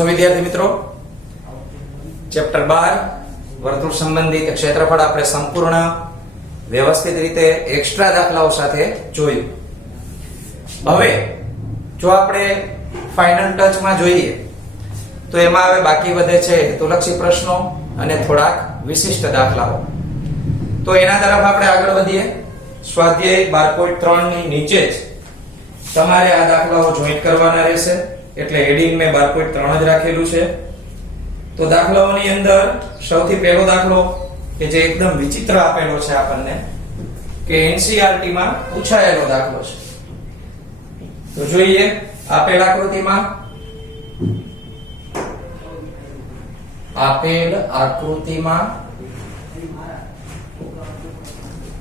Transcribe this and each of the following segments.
છો વિદ્યાર્થી મિત્રો? ચેપ્ટર 12 વર્તુળ સંબંધિત ક્ષેત્રફળ આપણે સંપૂર્ણ વ્યવસ્થિત રીતે એક્સ્ટ્રા દાખલાઓ સાથે જોયું. હવે જો આપણે ફાઇનલ ટચમાં જોઈએ તો એમાં હવે બાકી વધે છે હેતુલક્ષી પ્રશ્નો અને થોડાક વિશિષ્ટ દાખલાઓ. તો એના તરફ આપણે આગળ વધીએ. સ્વાધ્યાય 12.3 ની નીચે જ તમારે આ દાખલાઓ જોઈન્ટ કરવાના રહેશે, એટલે હેડિંગ મેં 12.3 જ રાખેલું છે. તો દાખલાઓની અંદર સૌથી પહેલો દાખલો કે જે એકદમ વિચિત્ર આપેલો છે આપણને, કે NCERT માં પૂછાયેલો દાખલો છે. તો જોઈએ આપેલ આકૃતિમાં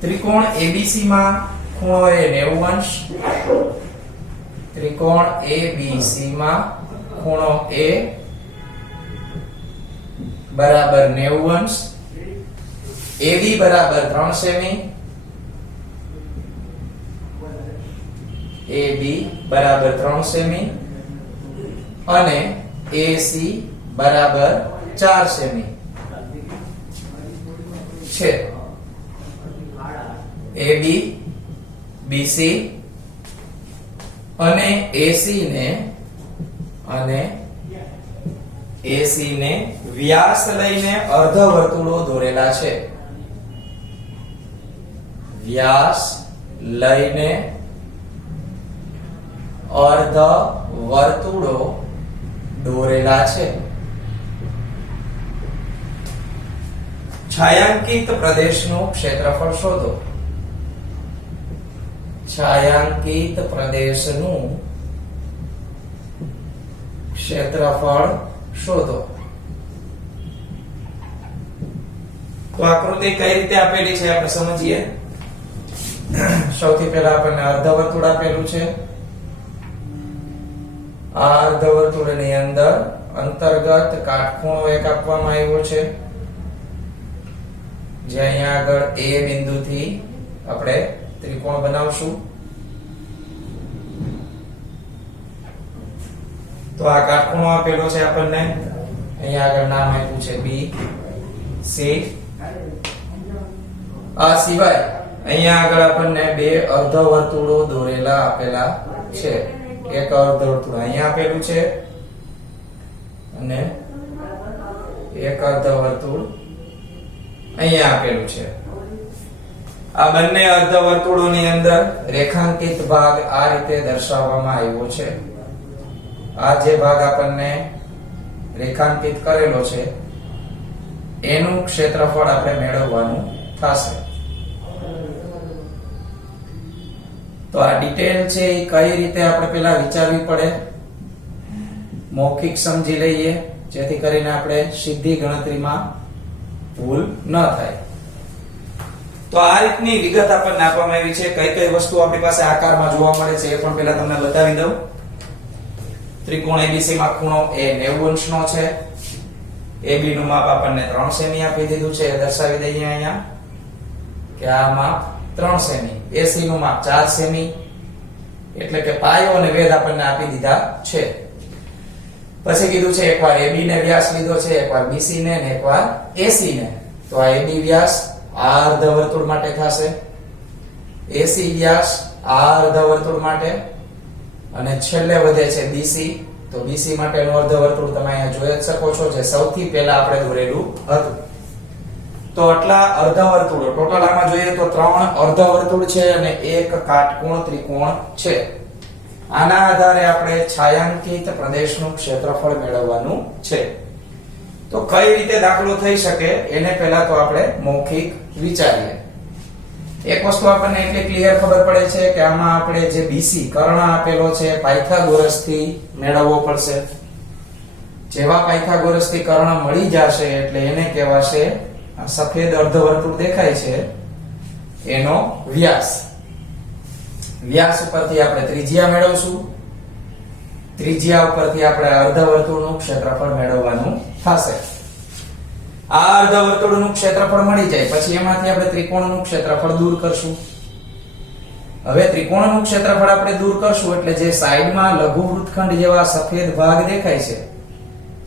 ત્રિકોણ ABC માં ખૂણો એ 90 અંશ, ત્રિકોણ ABC માં ખૂણો A બરાબર 90 અંશ, AB બરાબર 3 સેમી, AB બરાબર 3 સેમી અને AC બરાબર 4 સેમી છે. AB BC અને AC ને વ્યાસ લઈને અર્ધવર્તુળો દોરેલા છે. વ્યાસ લઈને અર્ધવર્તુળો દોરેલા છે. છાયાંકિત પ્રદેશનું ક્ષેત્રફળ શોધો. છાયાંકિત પ્રદેશનું ક્ષેત્રફળ શોધો. તો આકૃતિ કઈ રીતે આપેલી છે આપણે સમજીએ. સૌથી પહેલા આપણને અર્ધવર્તુળ આપેલું છે. આ અર્ધવર્તુળની અંદર અંતર્ગત કાટખૂણો એક આપવામાં આવ્યો છે, જે અહીંયા આગળ A બિંદુથી આપણે ત્રિકોણ બનાવશું. તો આ કાટખૂણો આપેલો છે આપણને, અહીંયા આગળ નામ આપ્યું છે B C. આ સિવાય અહીંયા આગળ આપણને બે અર્ધવર્તુળો દોરેલા આપેલા છે. એક અર્ધવર્તુળ અહીંયા આપેલું છે અને એક અર્ધવર્તુળ અહીંયા આપેલું છે. આ બંને અર્ધવર્તુળોની અંદર રેખાંકિત ભાગ આ રીતે દર્શાવવામાં આવ્યો છે. આ જે ભાગ આપણને રેખાંકિત કરેલો છે એનું ક્ષેત્રફળ આપણે મેળવવાનું થશે. તો આ ડિટેલ છે એ કઈ રીતે આપણે પહેલા વિચારવી પડે, મૌખિક સમજી લઈએ, જેથી કરીને આપણે સીધી ગણતરીમાં ભૂલ ન થાય. તો આ રીતની વિગત આપણને આપવામાં આવી છે. કઈ કઈ વસ્તુ આપણી પાસે આકારમાં જોવા મળે છે એ પણ પહેલા તમને બતાવી દઉં. ત્રિકોણ ABC માં ખૂણો એ 90 અંશનો છે. AB નું માપ આપણને 3 સેમી આપી દીધું છે, એ દર્શાવી દઈએ અહીંયા કે આ માપ 3 સેમી. AC નું માપ 4 સેમી, એટલે કે પાયો અને વેધ આપણને આપી દીધા છે. પછી કીધું છે એકવાર AB ને વ્યાસ લીધો છે, એકવાર BC ને અને એકવાર AC ને. તો આ AB વ્યાસ આ અર્ધવર્તુળ માટે થશે, AC વ્યાસ આ અર્ધવર્તુળ માટે, અને છેલ્લે વધે છે BC. તો BC માટેનું અર્ધવર્તુળ તમે અહીંયા જોઈ જ શકો છો, જે સૌથી પહેલા આપણે દોરેલું હતું. તો આટલા અર્ધવર્તુળો ટોટલ આમાં જોઈએ તો 3 અર્ધવર્તુળ છે અને એક કાટકોણ ત્રિકોણ છે. આના આધારે આપણે છાયાંકિત પ્રદેશનું ક્ષેત્રફળ મેળવવાનું છે. તો કઈ રીતે દાખલો થઈ શકે એને પહેલા તો આપણે મૌખિક વિચારીએ. એક વસ્તુ આપણને એટલે ક્લિયર ખબર પડે છે કે આમાં આપણે જે BC કર્ણ આપેલો છે પાયથાગોરસ થી મેળવવો પડશે. જેવા પાયથાગોરસ થી કર્ણ મળી જશે એટલે એને કહેવાશે, આ સફેદ અર્ધવર્તુળ દેખાય છે એનો વ્યાસ. વ્યાસ ઉપરથી આપણે ત્રિજ્યા મેળવશું, ત્રિજ્યા ઉપરથી આપણે અર્ધવર્તુળનું ક્ષેત્રફળ મેળવવાનું થશે. આ અર્ધવર્તુળનું ક્ષેત્રફળ મળી જાય પછી એમાંથી આપણે ત્રિકોણનું ક્ષેત્રફળ દૂર કરશું. હવે ત્રિકોણનું ક્ષેત્રફળ આપણે દૂર કરશું એટલે જે સાઈડમાં લઘુ વૃત્તખંડ જેવા સફેદ ભાગ દેખાય છે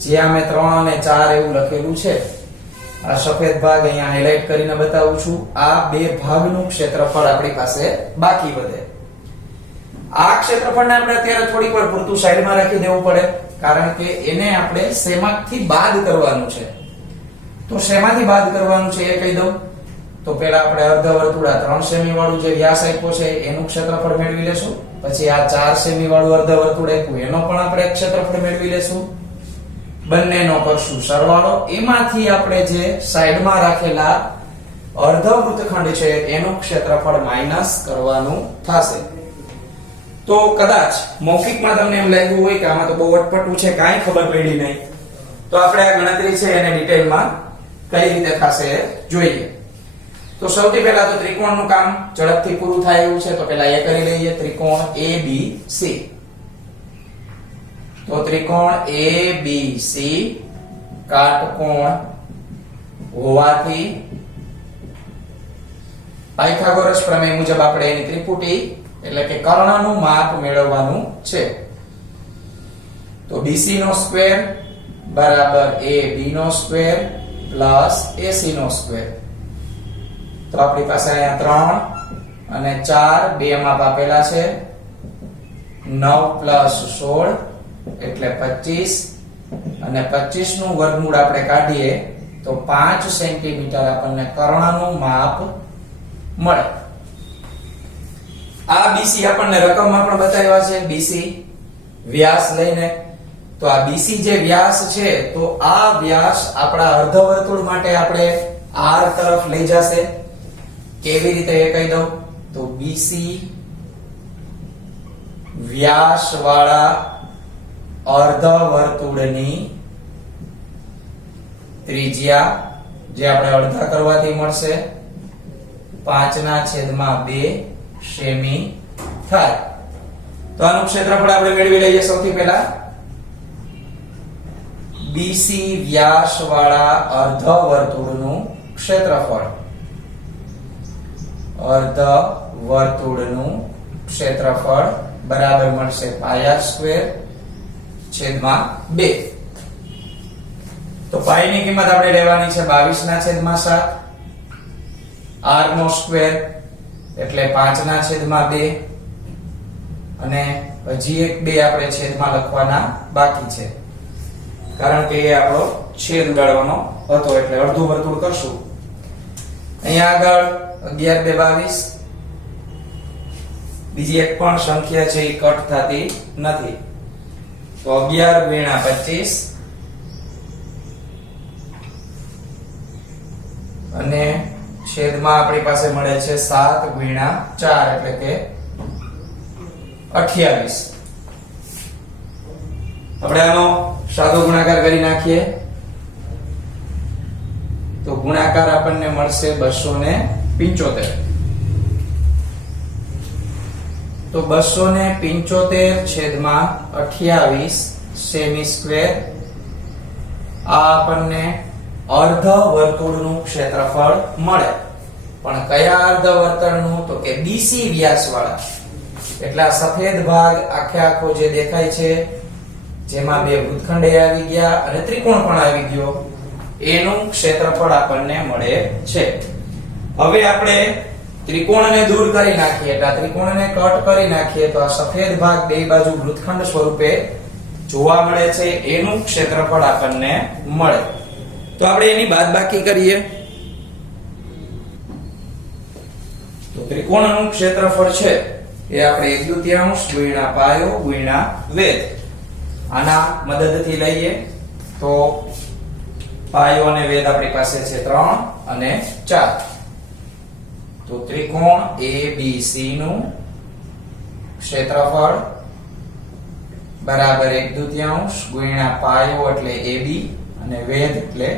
જ્યાં મેં 3 અને 4 એવું લખેલું છે, આ સફેદ ભાગ અહીંયા હાઇલાઇટ કરીને બતાવું છું. આ બે ભાગનું ક્ષેત્રફળ આપણી પાસે બાકી વધે. આ ક્ષેત્રફળને આપણે અત્યારે થોડીક વાર પૂરતું સાઈડમાં રાખી દેવું પડે, કારણ કે એને આપણે શેમાંથી બાદ કરવાનું છે. તો શેમાંથી બાદ કરવાનું છે એ કહી દઉં. તો પહેલા આપણે અર્ધવર્તુળા 3 સેમી વાળું જે વ્યાસ આપ્યો છે એનું ક્ષેત્રફળ મેળવી લેશું. પછી આ 4 સેમી વાળું અર્ધવર્તુળ આપ્યું એનો પણ આપણે ક્ષેત્રફળ મેળવી લેશું. બંનેનો કરશું સરવાળો. એમાંથી આપણે જે સાઈડમાં રાખેલા અર્ધવૃત્તખંડ છે એનું ક્ષેત્રફળ માઈનસ કરવાનું થશે. તો કદાચ મૌખિકમાં તમને એમ લાગ્યું હોય કે આમાં તો બહુ અટપટું છે, કાંઈ ખબર પડી નહીં, તો આપણે આ ગણતરી છે એને ડિટેલમાં કઈ રીતે થશે જોઈએ. તો સૌથી પહેલા તો ત્રિકોણનું કામ ઝડપથી પૂરું થાય એવું છે, તો પહેલા એ કરી લઈએ. ત્રિકોણ ABC. તો ત્રિકોણ ABC કાટકોણ હોવાથી પાયથાગોરસ પ્રમેય મુજબ આપણે એની ત્રિપુટી એટલે કે કર્ણનું માપ મેળવવાનું છે. તો BC નો સ્ક્વેર બરાબર AB નો સ્ક્વેર પ્લસ AC નો સ્ક્વેર. તો આપણી પાસે અહીંયા 3 અને 4 બે માપ આપેલા છે. 9 પ્લસ 16 એટલે 25 અને 25 નું વર્ગમૂળ આપણે કાઢીએ તો 5 સેન્ટીમીટર આપણને કર્ણનું માપ મળે. આ BC આપણને રકમમાં પણ બતાવ્યા છે. BC વ્યાસ લઈને, તો આ BC જે વ્યાસ છે તો આ વ્યાસ આપણા અર્ધવર્તુળ માટે આપણે R તરફ લઈ જશે. કેવી રીતે એ કહી દઉં. તો BC વ્યાસ વાળા અર્ધવર્તુળની ત્રિજ્યા જે આપણે અડધા કરવાથી મળશે 5/2 સેમી થાય. તો આનું ક્ષેત્રફળ આપણે મેળવી લઈએ. સૌથી પહેલા BC વ્યાસ વાળા અર્ધવર્તુળનું ક્ષેત્રફળ, અર્ધવર્તુળનું ક્ષેત્રફળ બરાબર મળશે πr²/2. તો પાઈ ની કિંમત આપણે લેવાની છે 22/7. r નો સ્ક્વેર એટલે 5/2 અને હજી એક 2 આપણે છેદમાં લખવાના બાકી છે, કારણ કે એ આપણો છેદ ઉડાડવાનો હતો એટલે અડધું વર્તુળ કરશું. અહીંયા આગળ 11 2 22. બીજી એક પણ સંખ્યા છે એ કટ થતી નથી. તો 11 × 25 અને છેદમાં આપણી પાસે મળે છે 7 × 4 એટલે કે 28. આપણે આનો સાદો ગુણાકાર કરી નાખીએ તો ગુણાકાર આપણને મળશે 275. તો 275/28 સેમી સ્ક્વેર આ આપણને અર્ધવર્તુળનું ક્ષેત્રફળ મળે. પણ કયા અર્ધવર્તુળનું? તો કે BC વ્યાસ વાળા. એટલે આ સફેદ ભાગ આખે આખો જે દેખાય છે જેમાં બે વૃત્તખંડ આવી ગયા અને ત્રિકોણ પણ આવી ગયો એનું ક્ષેત્રફળ આપણને મળે છે. હવે આપણે ત્રિકોણને દૂર કરી નાખીએ એટલે આ ત્રિકોણને કટ કરી નાખીએ તો આ સફેદ ભાગ બે બાજુ વૃત્તખંડ સ્વરૂપે જોવા મળે છે એનું ક્ષેત્રફળ આપણને મળે. તો આપણે એની બાદબાકી કરીએ તો ત્રિકોણનું ક્ષેત્રફળ છે એ આપણે 1/2 × પાયો × વેધ આના મદદથી લઈએ તો પાયો અને વેધ આપણી પાસે છે 3 અને 4. તો ત્રિકોણ ABC નું ક્ષેત્રફળ બરાબર 1/2 × પાયો એટલે AB અને વેધ એટલે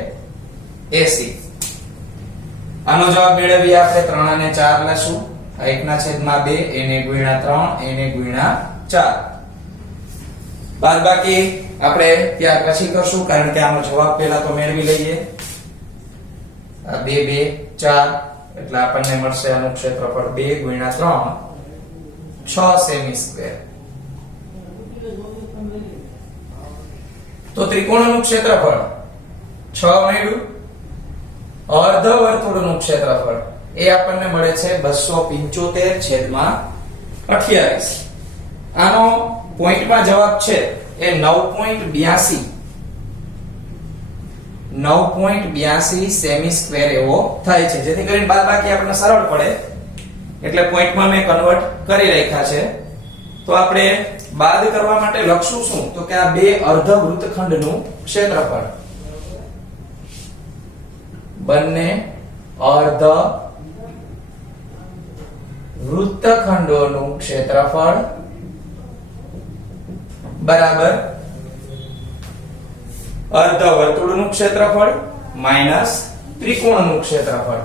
AC. આનો જવાબ મેળવીએ આપણે 3 અને 4 લેશું. 1/2 એને × 3 એને × 4. બાદબાકી આપણે ત્યાર પછી કરશું કારણ કે આનો જવાબ પહેલા તો મેળવી લઈએ. 2 2 4 એટલે આપણને મળશે આનું ક્ષેત્રફળ 2 × 3 6 સેમી સ્ક્વેર. તો ત્રિકોણનું ક્ષેત્રફળ 6 મળ્યું. અર્ધ વર્તુળનું ક્ષેત્રફળ એ આપણને મળે છે 275/28. આનો પોઈન્ટમાં જવાબ છે એ 9.82 સેમી સ્ક્વેર એવો થાય છે, જેથી કરીને બાદબાકી આપણને સરળ પડે એટલે પોઈન્ટમાં મેં કન્વર્ટ કરી રાખ્યા છે. તો આપણે બાદ કરવા માટે લખશું શું, તો કે આ બે અર્ધ વૃત્તખંડનું ક્ષેત્રફળ, બંને અર્ધ વૃત્તખંડોનું ક્ષેત્રફળ બરાબર અર્ધ વર્તુળનું ક્ષેત્રફળ માઈનસ ત્રિકોણનું ક્ષેત્રફળ.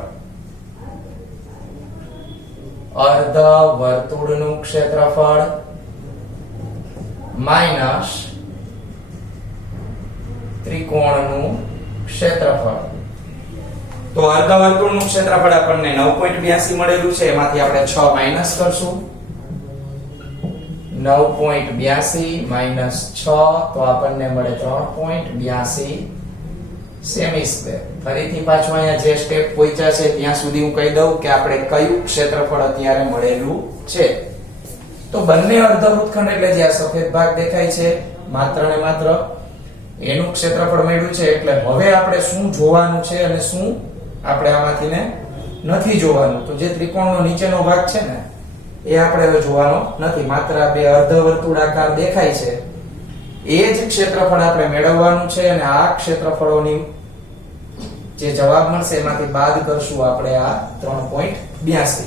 અર્ધ વર્તુળનું ક્ષેત્રફળ માઈનસ ત્રિકોણનું ક્ષેત્રફળ. તો અર્ધ વર્તુળનું ક્ષેત્રફળ આપણને 9.82 મળેલું છે, એમાંથી આપણે 6 માઈનસ કરશું. 9.82 માઈનસ 6 તો આપણને મળે 3.82 સેમી સ્ક્વેર. ફરીથી પાછું અહીંયા જે સ્ટેપ પહોંચ્યા છે ત્યાં સુધી હું કહી દઉં કે આપણે કયું ક્ષેત્રફળ અત્યારે મળેલું છે. તો બંને અર્ધ વૃત્તખંડ એટલે જે આ સફેદ ભાગ દેખાય છે માત્ર ને માત્ર એનું ક્ષેત્રફળ મળ્યું છે. એટલે હવે આપણે શું જોવાનું છે અને શું આપણે આમાંથી ને નથી જોવાનું. તો જે ત્રિકોણનો નીચેનો ભાગ છે ને એ આપણે હવે જોવાનો નથી, માત્ર આ બે અર્ધ વર્તુળાકાર દેખાય છે એ જ ક્ષેત્રફળ આપણે મેળવવાનું છે. અને આ ક્ષેત્રફળોની જે જવાબ મળશે એમાંથી બાદ કરશું આપણે આ 3.82.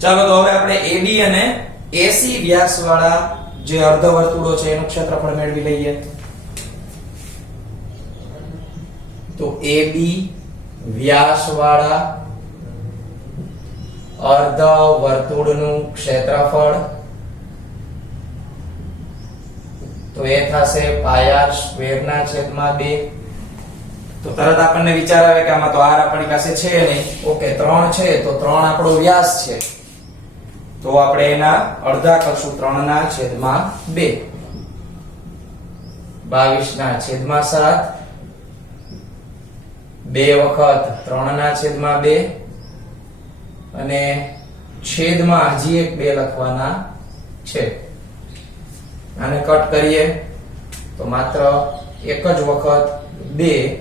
ચાલો તો હવે આપણે AB અને AC વ્યાસ વાળા જે અર્ધ વર્તુળો છે એનું ક્ષેત્રફળ મેળવી લઈએ. તો AB વ્યાસ વાળા અર્ધ વર્તુળનું ક્ષેત્રફળ તો એ થશે પાયર સ્ક્વેર ના છેદમાં 2. તો તરત આપણને વિચાર આવે કે આમાં તો r આપણી પાસે છે નહીં. ઓકે, 3 છે તો 3 આપણો વ્યાસ છે, તો આપણે એના અડધા કરશું 3/2. 22/7 2 વખત 3/2 અને છેદમાં હજી એક 2 લખવાના છે. આને કટ કરીએ તો માત્ર એક જ વખત 2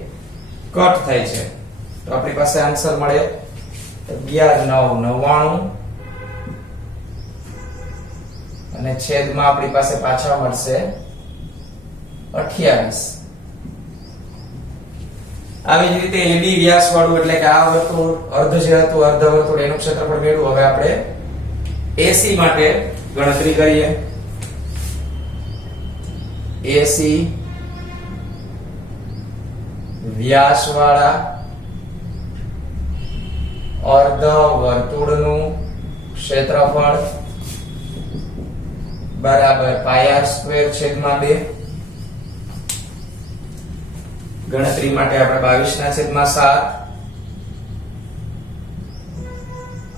કટ થાય છે, તો આપણી પાસે આન્સર મળે 11/9 અને છેદમાં આપણી પાસે પાછા મળશે 28. આવી જ રીતે AB વ્યાસ વાળું એટલે કે આ વર્તુળ અર્ધ જે હતું અર્ધ વર્તુળ એનું ક્ષેત્રફળ મેળવ્યું. હવે આપણે AC માટે ગણતરી કરીએ. AC વ્યાસ વાળા અર્ધ વર્તુળનું ક્ષેત્રફળ બરાબર પાયર સ્ક્વેર છેદમાં 2. ગણતરી માટે આપણે 22/7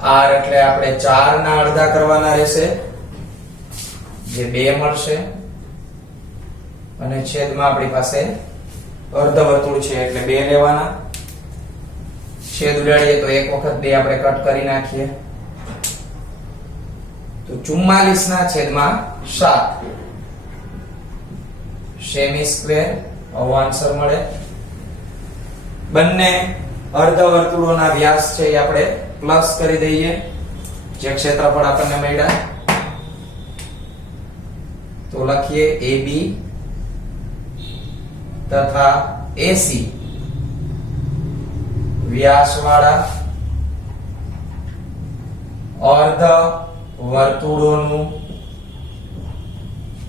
r એટલે આપણે 4 ના અડધા કરવાના રહેશે જે 2 મળશે અને છેદમાં આપણી પાસે અર્ધ વર્તુળ છે એટલે 2 લેવાના. છેદ ઉડાડીએ તો એક વખત 2 આપણે કટ કરી નાખીએ તો 44/7 સેમી સ્ક્વેર આવો આન્સર મળે. બંને અર્ધ વર્તુળોના વ્યાસ છે એ આપણે પ્લસ કરી દઈએ જે ક્ષેત્રફળ આપણને મળ્યા. તો લખીએ AB તથા AC વ્યાસવાળા અર્ધ વર્તુળોનું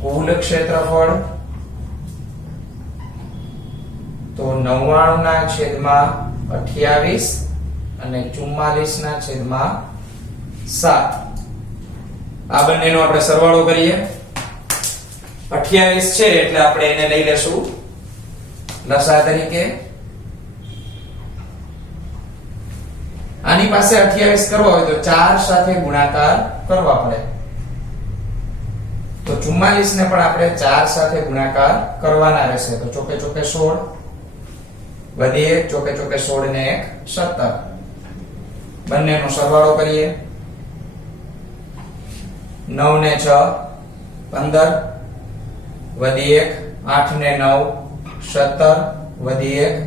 કુલ ક્ષેત્રફળ તો 99/28 અને 44/7. આ બંનેનો આપણે સરવાળો કરીએ. 28 છે એટલે આપણે એને લઈ લેશું લસા તરીકે. આની પાસે 28 કરવો હોય તો 4 સાથે ગુણાકાર કરવા પડે. તો તો 44 ને પણ આપણે 4 સાથે ગુણાકાર કરવાના રહેશે. તો ચોકે ચોકે 16 વધી 1 ચોકે ચોકે 16 ને 1 17. બંનેનો સરવાળો કરીએ. 9 ને 6 15 વધી 1 8 ને 9 17 વધી 1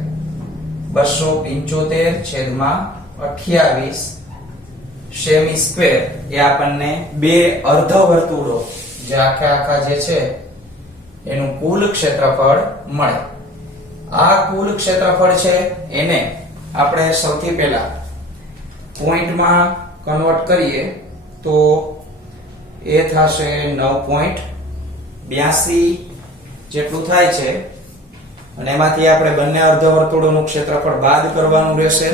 275 છેદમાં 28 સેમી સ્ક્વેર. એ આપણને બે અર્ધવર્તુળો જે આખા જે છે એનું કુલ ક્ષેત્રફળ મળે. આ કુલ ક્ષેત્રફળ છે એને આપણે સૌથી પહેલા પોઈન્ટમાં કન્વર્ટ કરીએ તો એ થશે 9.82 જેટલું થાય છે. અને એમાંથી આપણે બંને અર્ધવર્તુળોનું ક્ષેત્રફળ બાદ કરવાનું રહેશે.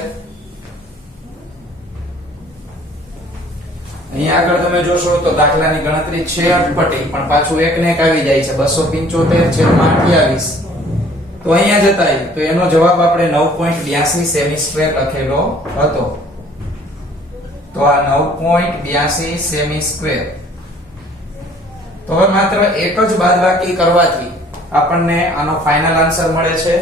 અહીંયા આગળ તમે જોશો તો દાખલાની ગણતરી છે અટપટી, પણ પાછું એક ને એક આવી જાય છે. 275 છેદમાં 28 તો અહીંયા જતા તો એનો જવાબ આપણે 9.82 સેમી સ્ક્વેર લખેલો હતો. તો આ 9.82 સેમી સ્ક્વેર. તો હવે માત્ર એક જ બાદબાકી કરવાથી આપણને આનો ફાઇનલ આન્સર મળે છે.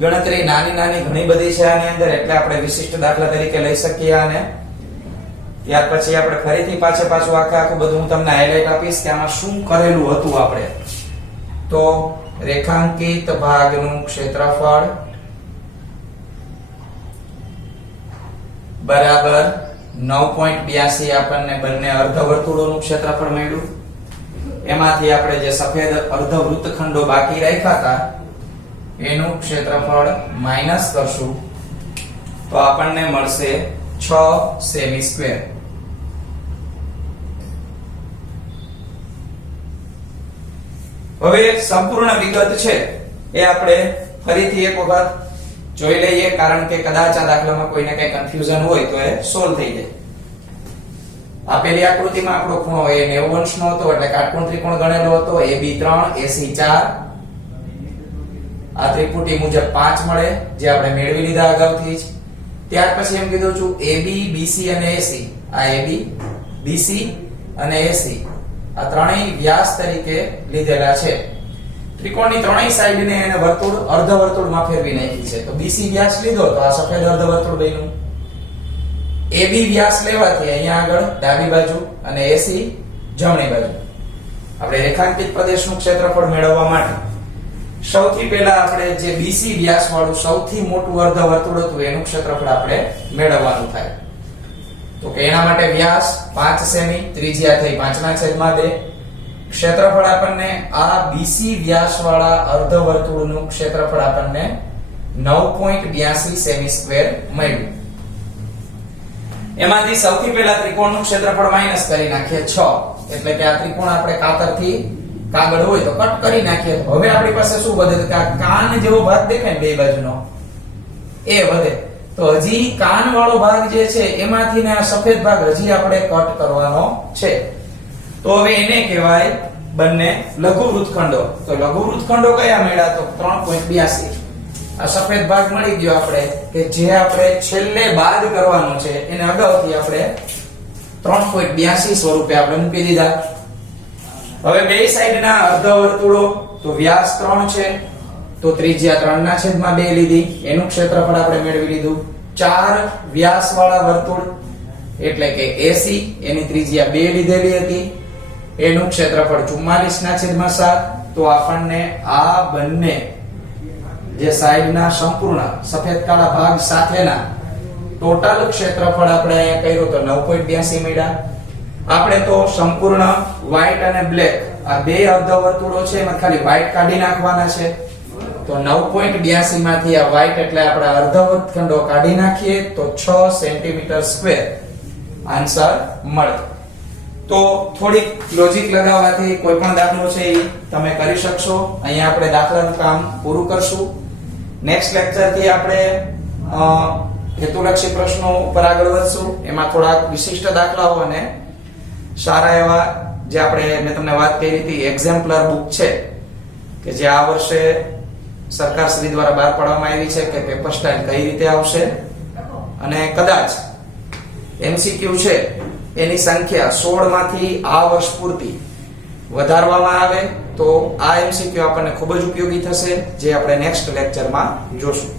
ગણતરી નાની ઘણી બધી છે આની અંદર, એટલે આપણે વિશિષ્ટ દાખલા તરીકે લઈ શકીએ આને. ત્યાર પછી આપણે ફરીથી પાછું આખું બધું હું તમને હાઇલાઇટ આપીશ કે આમાં શું કરેલું હતું આપણે. તો રેખાંકિત ભાગનું ક્ષેત્રફળ બરાબર 9.82 આપણને બંને અર્ધવર્તુળોનું ક્ષેત્રફળ મળ્યું. એમાંથી આપણે જે સફેદ અર્ધવૃત્તખંડો બાકી રાખ્યા હતા એનું ક્ષેત્રફળ માઈનસ કરશું તો આપણને મળશે 6 સેમી સ્ક્વેર. હવે સંપૂર્ણ વિગત છે એ આપણે ફરીથી એક વખત જોઈ લઈએ, કારણ કે કદાચ આ દાખલામાં કોઈને કઈ કન્ફ્યુઝન હોય તો એ સોલ્વ થઈ જાય. આપેલી આકૃતિમાં આપણો ખૂણો એ 90 અંશનો હતો, એટલે કાટકોણ ત્રિકોણ ગણેલો હતો. AB 3 AC 4. આ ત્રિપુટી મુજબ 5 મળે જે આપણે મેળવી લીધા અગાઉથી જ. ત્યાર પછી એમ કીધું છું AB BC અને AC. આ AB BC અને AC આ ત્રણેય વ્યાસ તરીકે લીધેલા છે. ત્રિકોણની ત્રણેય સાઈડને એને વર્તુળ અર્ધવર્તુળમાં ફેરવી નાખી છે. તો BC વ્યાસ લીધો તો આ સફેદ અર્ધવર્તુળ બન્યું. AB વ્યાસ લેવાથી અહીંયા આગળ ડાબી બાજુ અને AC જમણી બાજુ. આપણે રેખાંકિત પ્રદેશનું ક્ષેત્રફળ મેળવવા માટે સૌથી પહેલા આપણે જે BC વ્યાસ વાળું સૌથી મોટું અર્ધવર્તુળ હતું એનું ક્ષેત્રફળ આપણે મેળવવાનું થાય. તો કે એના માટે વ્યાસ 5 સેમી, ત્રિજ્યા થઈ 5/2. ક્ષેત્રફળ આપણને આ BC વ્યાસ વાળા અર્ધવર્તુળનું ક્ષેત્રફળ આપણને 9.82 સેમી સ્ક્વેર મળ્યું. એમાંથી સૌથી પહેલા ત્રિકોણનું ક્ષેત્રફળ માઈનસ કરી નાખીએ 6, એટલે કે આ ત્રિકોણ આપણે કાતરથી કાગળ હોય તો કટ કરી નાખીએ. હવે આપણી પાસે શું વધે કે આ કાન જેવો ભાગ દેખાય બે બાજુનો એ વધે. તો હજી કાન વાળો ભાગ જે છે એમાંથી ને આ સફેદ ભાગ હજી આપણે કટ કરવાનો છે. તો હવે એને કહેવાય બંને લઘુ વૃત્તખંડો. તો લઘુ વૃત્તખંડો કયા મળ્યા? તો 3.82. આ સફેદ ભાગ મળી ગયો આપણે કે જે આપણે છેલ્લે બાદ કરવાનો છે એને અગાઉથી આપણે 3.82 સ્વરૂપે આપણે મૂકી દીધા. હવે બે સાઈડના અર્ધવર્તુળો તો વ્યાસ 3 છે તો ત્રિજ્યા 3/2 લીધી, એનું ક્ષેત્રફળ આપણે મેળવી લીધું. 4 વ્યાસ વાળા વર્તુળ એટલે કે AC એની ત્રિજ્યા 2 લીધેલી હતી, એનું ક્ષેત્રફળ 44/7. તો આપણને આ બંને જે સાઈડના સંપૂર્ણ સફેદ કાળા ભાગ સાથેના ટોટલ ક્ષેત્રફળ આપણે અહીંયા કર્યું તો 9.82 મળ્યા. આપણે તો સંપૂર્ણ વ્હાઈટ અને બ્લેક આ બે અર્ધવર્તુળો છે એમાં ખાલી વ્હાઈટ કાઢી નાખવાના છે. તો 9.82 માંથી આ વ્હાઈટ એટલે આપણે અર્ધવર્તુળખંડો કાઢી નાખીએ તો 6 સેન્ટીમીટર સ્ક્વેર આન્સર મળે. તો થોડીક લોજિક લગાવવાથી કોઈ પણ દાખલો છે એ તમે કરી શકશો. અહીંયા આપણે દાખલાનું કામ પૂરું કરશું. નેક્સ્ટ લેક્ચર થી આપણે હેતુલક્ષી પ્રશ્નો ઉપર આગળ વધશું. એમાં થોડા વિશિષ્ટ દાખલાઓ અને સારા એવા જે આપણે મેં તમને વાત કરી હતી એક્ઝામ્પલર બુક છે કે જે આ વર્ષે સરકાર શ્રી દ્વારા બહાર પાડવામાં આવી છે કે પેપર સ્ટાઇલ કઈ રીતે આવશે અને કદાચ MCQ છે એની સંખ્યા 16 માંથી આ વર્ષ પૂરતી વધારવામાં આવે તો આ MCQ આપણને ખૂબ જ ઉપયોગી થશે, જે આપણે નેક્સ્ટ લેક્ચરમાં જોશું.